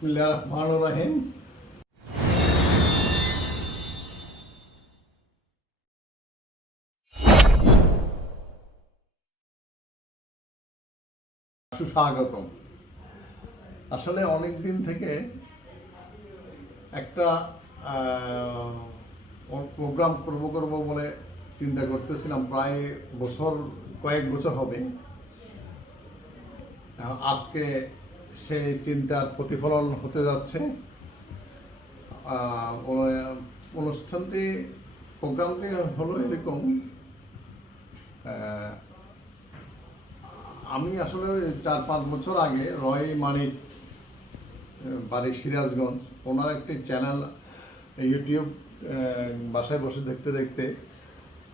বিসমিল্লাহ সুস্বাগতম। আসলে অনেক দিন থেকে একটা প্রোগ্রাম করব করব বলে চিন্তা করতেছিলাম। প্রায় বছর, কয়েক বছর হবে। আজকে সেই চিন্তার প্রতিফলন হতে যাচ্ছে। অনুষ্ঠানটি, প্রোগ্রামটি হলো এরকম। আমি আসলে চার পাঁচ বছর আগে রয় মানিক বাড়ি সিরাজগঞ্জ, ওনার একটি চ্যানেল, ইউটিউব বাসায় বসে দেখতে দেখতে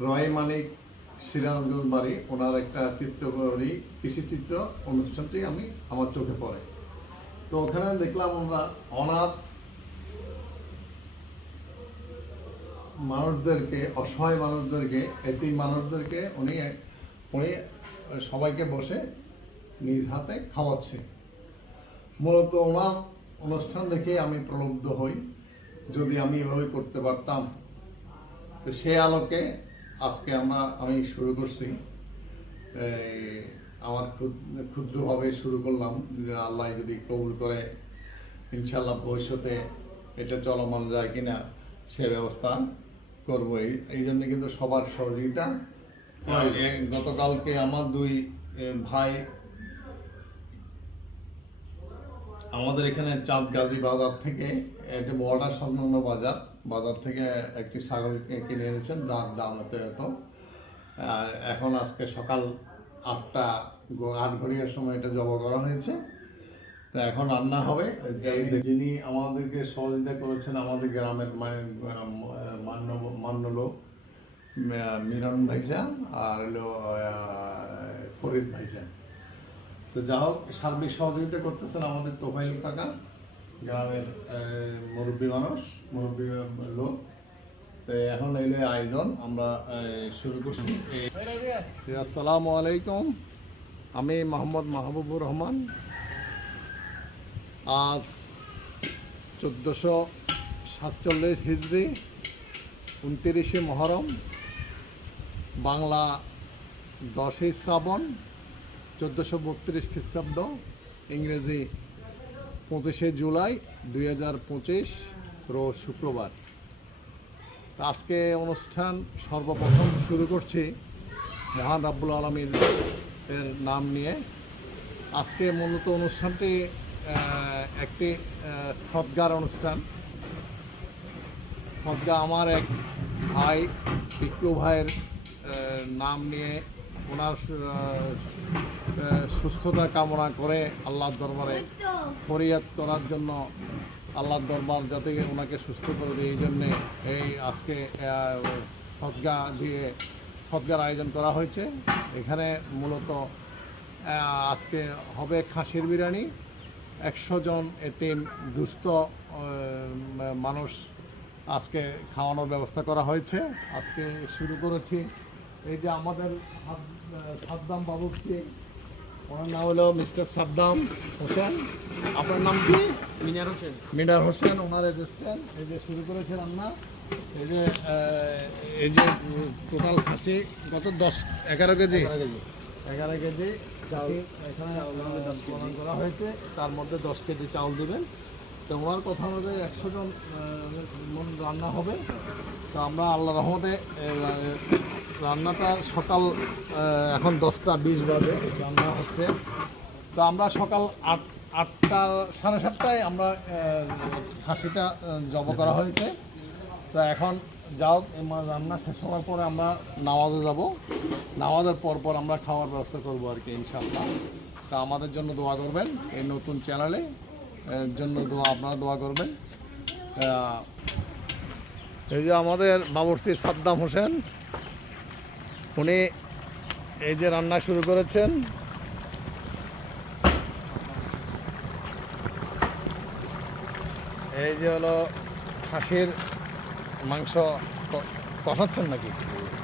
রয় মানিক সিরাজগঞ্জ বাড়ি, ওনার একটা চিত্রকরী কৃষি চিত্র অনুষ্ঠানটি আমি আমার চোখে পড়ে। তো ওখানে দেখলাম আমরা অনাথ মানুষদেরকে, অসহায় মানুষদেরকে, এতিম মানুষদেরকে উনি উনি সবাইকে বসে নিজ হাতে খাওয়াচ্ছে। মূলত ওনার অনুষ্ঠান দেখে আমি প্রলুব্ধ হই। যদি আমি এভাবে করতে পারতাম, তো সে আলোকে আজকে আমরা আমি শুরু করছি। আমার ক্ষুদ্রভাবে শুরু করলাম। যে আল্লাহ যদি কবুল করে ইনশাল্লাহ ভবিষ্যতে এটা চলমান যায় কিনা সে ব্যবস্থা করব। এই এই জন্য কিন্তু সবার সহযোগিতা গতকালকে আমার দুই ভাই আমাদের এখানে চাঁদ গাজী বাজার থেকে একটা বর্ডার সংলগ্ন বাজার। বাজার থেকে একটি ছাগল কিনে এনেছেন যার দাম এত এত এখন আজকে সকাল আটটা আট ঘড়িয়ার সময় এটা জবা করা হয়েছে। তো এখন রান্না হবে। যিনি আমাদেরকে সহযোগিতা করেছেন আমাদের গ্রামের মানে, মান্য মান্য লোক মিরন ভাইজান আর হলো ফরিদ ভাইজান তো যা হোক সার্বিক সহযোগিতা করতেছেন আমাদের তোফাইল কাকা গ্রামের মুরব্বী মানুষ। মুরব্বী লোক। এখন আয়োজন, আমরা শুরু করছি। আসসালামু আলাইকুম। আমি মোহাম্মদ মাহবুবুর রহমান। আজ চোদ্দোশো সাতচল্লিশ হিজড়ি উনতিরিশে মহরম, বাংলা দশই শ্রাবণ, চোদ্দোশো বত্রিশ খ্রিস্টাব্দ, ইংরেজি পঁচিশে জুলাই দুই হাজার পঁচিশ। রোজ শুক্রবার। আজকে অনুষ্ঠান সর্বপ্রথম শুরু করছি মহান রাব্বুল আলমীর এর নাম নিয়ে। আজকে মূলত অনুষ্ঠানটি একটি সদ্গার অনুষ্ঠান। সদ্গা আমার এক ভাই বিক্রু ভাইয়ের নাম নিয়ে ওনার সুস্থতা কামনা করে আল্লাহর দরবারে ফরিয়াদ করার জন্য আল্লাহর দরবার যাতে ওনাকে সুস্থ করে দেয়, এই জন্যে এই আজকে সদ্গা দিয়ে সদ্গার আয়োজন করা হয়েছে। এখানে মূলত আজকে হবে খাসির বিরিয়ানি। একশো জন এতিম দুস্থ মানুষ আজকে খাওয়ানোর ব্যবস্থা করা হয়েছে। আজকে শুরু করেছি। এই যে আমাদের সাদ- সাদ্দাম বাবুর্চি ওনার নাম হলো মিস্টার সাদ্দাম হোসেন। আপনার নাম কি? মিনার হোসেন। মিনার হোসেন ওনার অ্যাসিস্ট্যান্ট এই যে শুরু করেছে রান্না এই যে এই যে টোটাল খাসি গত দশ এগারো কেজি। এগারো কেজি। এখানে করা হয়েছে। তার মধ্যে দশ কেজি চাউল দেবেন। তো ওনার কথা অনুযায়ী একশো জন রান্না হবে। তো আমরা আল্লাহ রহমতে রান্নাটা সকাল এখন দশটা বিশ বাজে, রান্না হচ্ছে। তো আমরা সকাল আট, আটটা, সাড়ে সাতটায় আমরা খাসিটা জব করা হয়েছে। তো এখন যাও রান্না শেষ হওয়ার পরে আমরা নামাজে যাব। নামাজের পর পর আমরা খাওয়ার ব্যবস্থা করব আর কি ইনশাল্লাহ তা আমাদের জন্য দোয়া করবেন, এই নতুন চ্যানেলে জন্য দোয়া, আপনারা দোয়া করবেন। এই যে আমাদের বাবরসি সাদ্দাম হোসেন উনি এই যে রান্না শুরু করেছেন। এই যে হলো খাসির মাংস কষাচ্ছেন নাকি?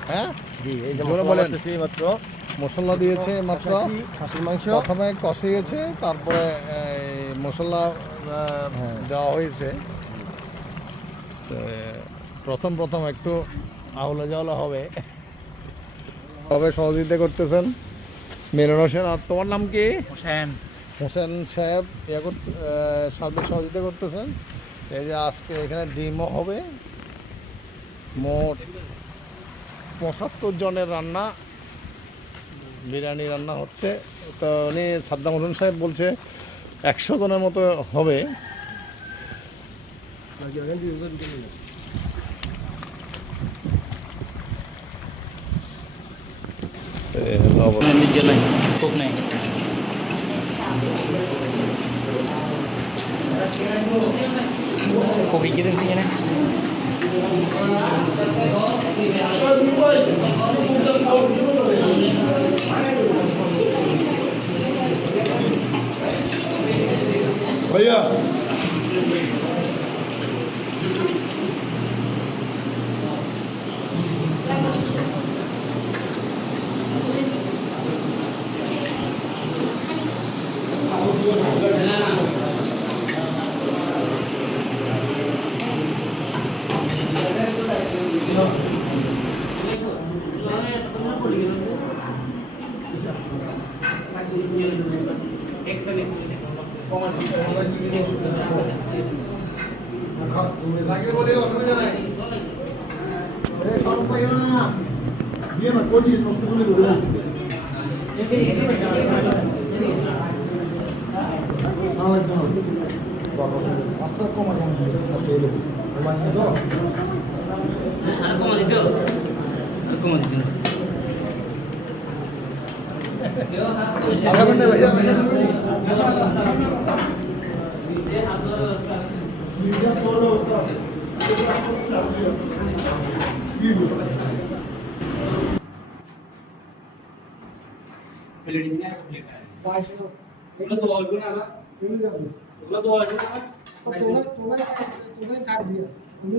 হ্যাঁ? জি এই যে বলেন। মাত্র। মশলা দিয়েছে মাত্র। খাসি- খাসির মাংস। প্রথমে কষিয়েছে তারপরে মশলা আহ, দেওয়া হয়েছে। প্রথম প্রথম একটু আওলা জাওলা হবে। তবে সহযোগিতা করতেছেন। মেনন হোসেন আর তোমার নাম কি? হোসেন। হোসেন সাহেব ইয়ে করতে সার্বিক সহযোগিতা করতেছেন। এই যে আজকে এখানে ডিমও হবে। মোট পঁচাত্তর জনের রান্না বিরিয়ানি রান্না হচ্ছে। তো উনি সাদ্দাম হোসেন সাহেব বলছে একশো জনের মতো হবে। নিজে নাই খুব নেই কবি কি দিন সিজনে भैया কমা যান নষ্ট হয়ে যাবে কমা দিতে কমা দিতে আধা ঘণ্টা ভাইয়া নিজে তোর ব্যবস্থা আছে কি বলব ওগুলো তো বলব না না ওগুলো তো বলব না তোমার তোমার তোমার কাট দিয়া তুমি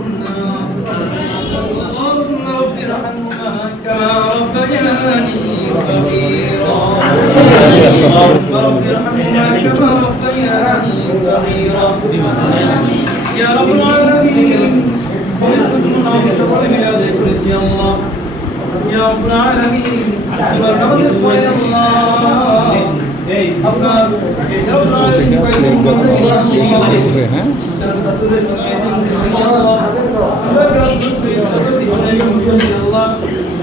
يا رب العالمين خلقت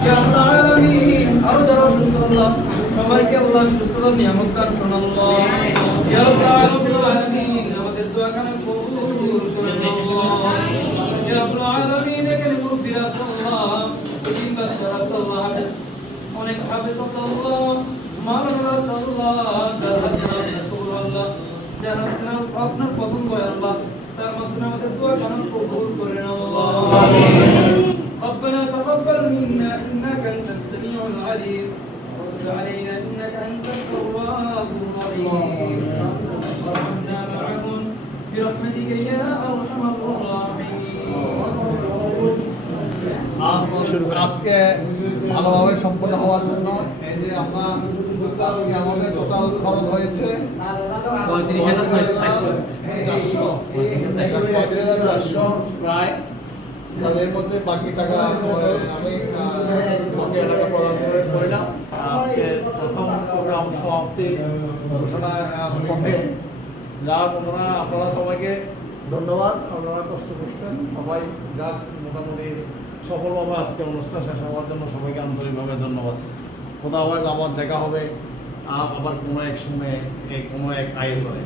আরও যারা অসুস্থ আল্লাহ সবাইকে আল্লাহ সুস্থতার নিয়ামত দান করুন আল্লাহ। রাব্বুল আলামিন আমাদের দোয়াখানা কবুল করে আল্লাহ। ইয়া রাব্বুল আলামিন এখানে মুরব্বিরা সাল্লাল্লাহ তিন বাচ্চারা সাল্লাল্লাহ অনেক হাফেজ মাওলানা আল্লাহ। যারা আপনার আপনার পছন্দ হয় আল্লাহ। তার মাধ্যমে আমাদের দোয়া কামনা কবুল করেন আল্লাহ। ربنا تقبل منا انك انت السميع العليم وتب علينا انك انت التواب الرحيم وارحمنا معهم برحمتك يا ارحم الراحمين আজকে ভালোভাবে সম্পন্ন হওয়ার জন্য এই যে আমরা আজকে আমাদের টোটাল খরচ হয়েছে পঁয়ত্রিশ হাজার চারশো। চারশো পঁয়ত্রিশ হাজার চারশো প্রায় তাদের মধ্যে বাকি টাকা আমি বাকি টাকা প্রদান করে করিলাম আজকে প্রথম প্রোগ্রাম সমাপ্তি ঘোষণা পথে। যাক ওনারা আপনারা সবাইকে ধন্যবাদ। আপনারা কষ্ট করছেন। সবাই যাক, মোটামুটি সফলভাবে আজকে অনুষ্ঠান শেষ হওয়ার জন্য সবাইকে আন্তরিকভাবে ধন্যবাদ। কোথাও হয়তো আবার দেখা হবে। আবার কোনো এক সময়ে কোনো এক আয়ের করে